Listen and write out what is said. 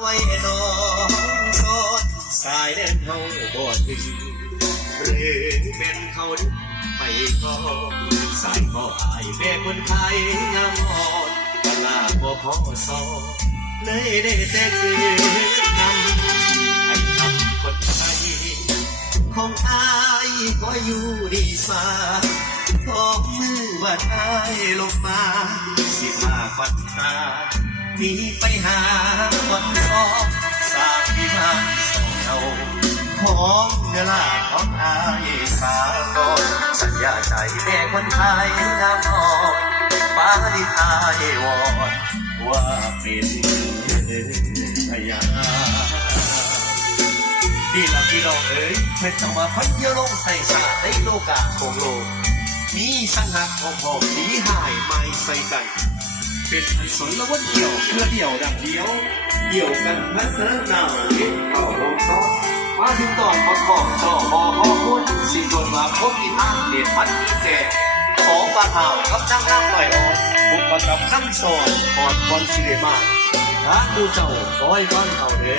ไว้น้องสอนสายเล่นเฮาบ่ถึงหรือเป็นเขาดึงไปก็สายพ่ออายแม่คนไทยงามอ่อนกะลาบ่พอสอนเลยได้แต่คือนำให้ทำคนไทยของอายก็อยู่ดีสาขอมือว่าอายลงมาสิพาควันตา หนีไปหาวันสองสร้างวิมานสองเราของเนื้อลาของอายสากลสัญญาใจแม่คนไทยงามอ่อนปาดิทายวอนว่าเป็นพยานี่ละพี่น้องเอ๋ยเพื่อนต้องมาพันเยลงใส่สาในโลกาของโลกมีสังหักของหอมสีหายไม่ใส่กัน เป็นอันสนแล้วว่าเดี่ยวเพื่อเดี่ยวดังเดียว เดี่ยวกันพัฒนาหนาวเห็นเข้าลงซ้อนมาถึงตอนประกอบต่อมอข้อคุณสิ่งโดนมาพบอีทางเดียนพันอีแจกของปลาเผากับนั่งนั่งหน่อยออนบุกประกับขั้นสอนก่อนบอลสิเดมาถ้าดูเจ้าร้อยบ้านเขาเด้